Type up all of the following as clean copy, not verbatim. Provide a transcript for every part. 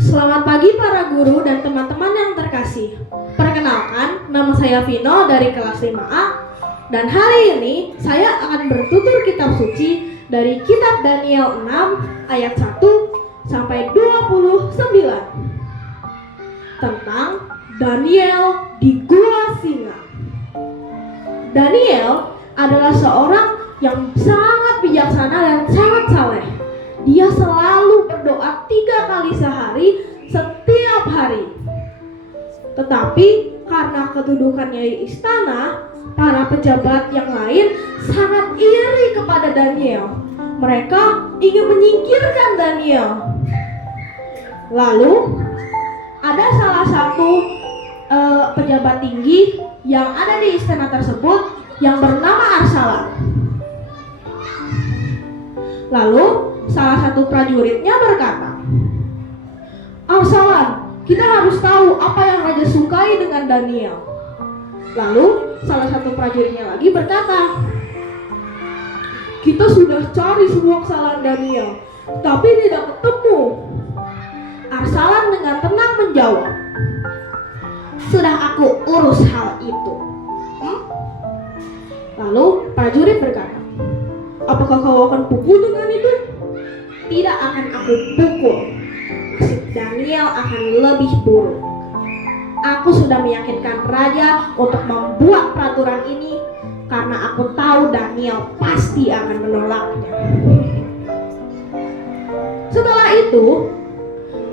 Selamat pagi para guru dan teman-teman yang terkasih. Perkenalkan, nama saya Vino dari kelas 5A. Dan hari ini saya akan bertutur kitab suci dari kitab Daniel 6 ayat 1 sampai 29 tentang Daniel di Gua Singa. Daniel adalah seorang yang sangat bijaksana dan sangat saleh. Dia selalu berdoa 3 kali sehari setiap hari. Tetapi karena kedudukannya di istana, para pejabat yang lain sangat iri kepada Daniel. Mereka ingin menyingkirkan Daniel. Lalu ada salah satu pejabat tinggi yang ada di istana tersebut yang bernama Arsalan. Lalu salah satu prajuritnya berkata, "Arsalan, kita harus tahu apa yang raja sukai dengan Daniel." Lalu salah satu prajuritnya lagi berkata, "Kita sudah cari semua kesalahan Daniel, tapi tidak ketemu." Arsalan dengan tenang menjawab, "Sudah aku urus hal itu." Lalu prajurit berkata, "Apakah kau akan pukul dengan itu?" "Tidak akan aku pukul. Nasib Daniel akan lebih buruk. Aku sudah meyakinkan raja untuk membuat peraturan ini karena aku tahu Daniel pasti akan menolaknya."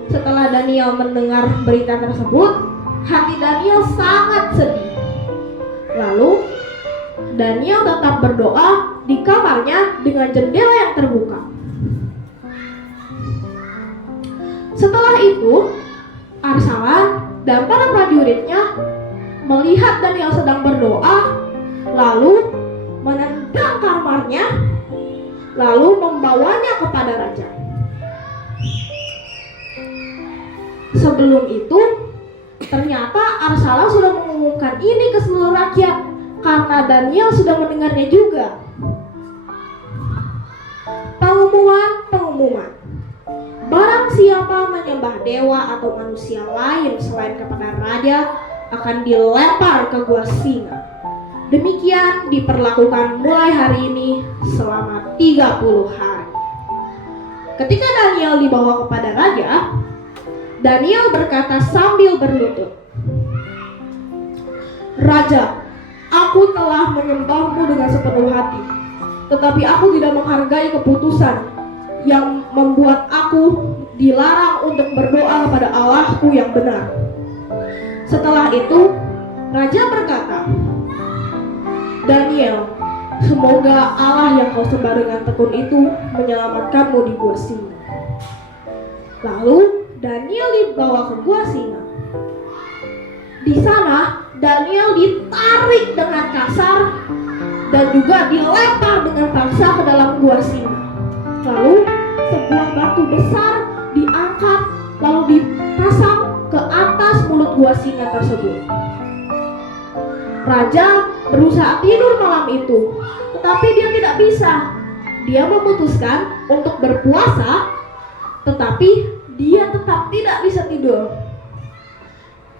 Setelah Daniel mendengar berita tersebut, hati Daniel sangat sedih. Lalu Daniel tetap berdoa di kamarnya dengan jendela yang terbuka. Setelah itu, Arsalan dan para prajuritnya melihat Daniel sedang berdoa, lalu menendang kamarnya, lalu membawanya kepada raja. Sebelum itu, ternyata Arsalan sudah mengumumkan ini ke seluruh rakyat karena Daniel sudah mendengarnya juga. Pengumuman. Barang siapa menyembah dewa atau manusia lain selain kepada raja akan dilempar ke gua singa. Demikian diperlakukan mulai hari ini selama 30 hari. Ketika Daniel dibawa kepada raja, Daniel berkata sambil berlutut, "Raja, aku telah menyembahmu dengan sepenuh hati, tetapi aku tidak menghargai keputusan yang membuat aku dilarang untuk berdoa kepada Allahku yang benar." Setelah itu, raja berkata, "Daniel, semoga Allah yang kau sembah dengan tekun itu menyelamatkanmu di gua singa." Lalu Daniel dibawa ke gua singa. Di sana Daniel ditarik dengan kasar dan juga dilempar dengan paksa ke dalam gua singa. Lalu sebuah batu besar diangkat lalu dipasang ke atas mulut gua singa tersebut. Raja berusaha tidur malam itu, tetapi dia tidak bisa. Dia memutuskan untuk berpuasa, tetapi dia tetap tidak bisa tidur.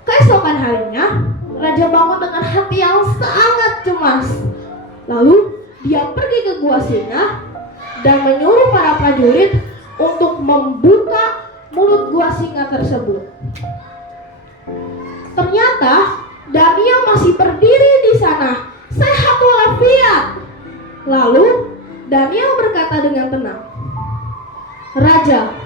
Keesokan harinya, raja bangun dengan hati yang sangat cemas. Lalu dia pergi ke gua singa dan menyuruh para prajurit untuk membuka mulut gua singa tersebut. Ternyata Daniel masih berdiri di sana, sehat walafiat. Lalu Daniel berkata dengan tenang, "Raja,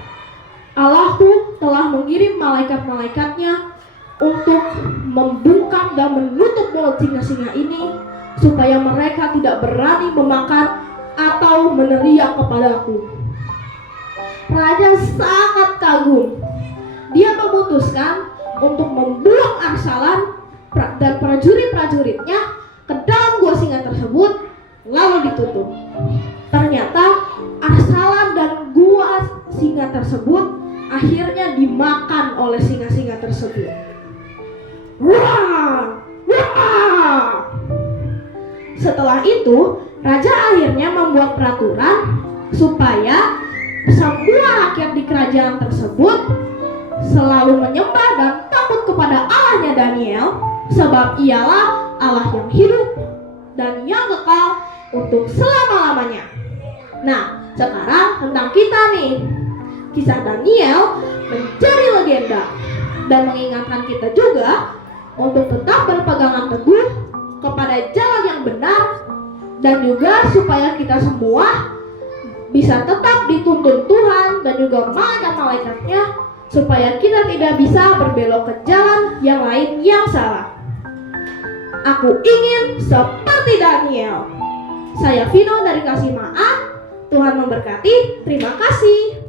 Allahku telah mengirim malaikat-malaikatnya untuk membungkam dan menutup mulut singa-singa ini supaya mereka tidak berani memakan atau meneriak kepadaku." Raja sangat kagum. Dia memutuskan untuk membuang Arsalan dan prajurit-prajuritnya ke dalam gua singa tersebut, lalu ditutup. Ternyata Arsalan dan gua singa tersebut akhirnya dimakan oleh singa-singa tersebut. Wah! Wah! Setelah itu, raja akhirnya membuat peraturan supaya semua rakyat di kerajaan tersebut selalu menyembah dan takut kepada Allahnya Daniel, sebab ialah Allah yang hidup dan yang kekal untuk selama-lamanya. Nah, sekarang tentang kita nih. Kisah Daniel menjadi legenda dan mengingatkan kita juga untuk tetap berpegangan teguh kepada jalan yang benar, dan juga supaya kita semua bisa tetap dituntun Tuhan dan juga malaikat-malaikatnya, supaya kita tidak bisa berbelok ke jalan yang lain yang salah. Aku ingin seperti Daniel. Saya Vino dari Kasimaan. Tuhan memberkati. Terima kasih.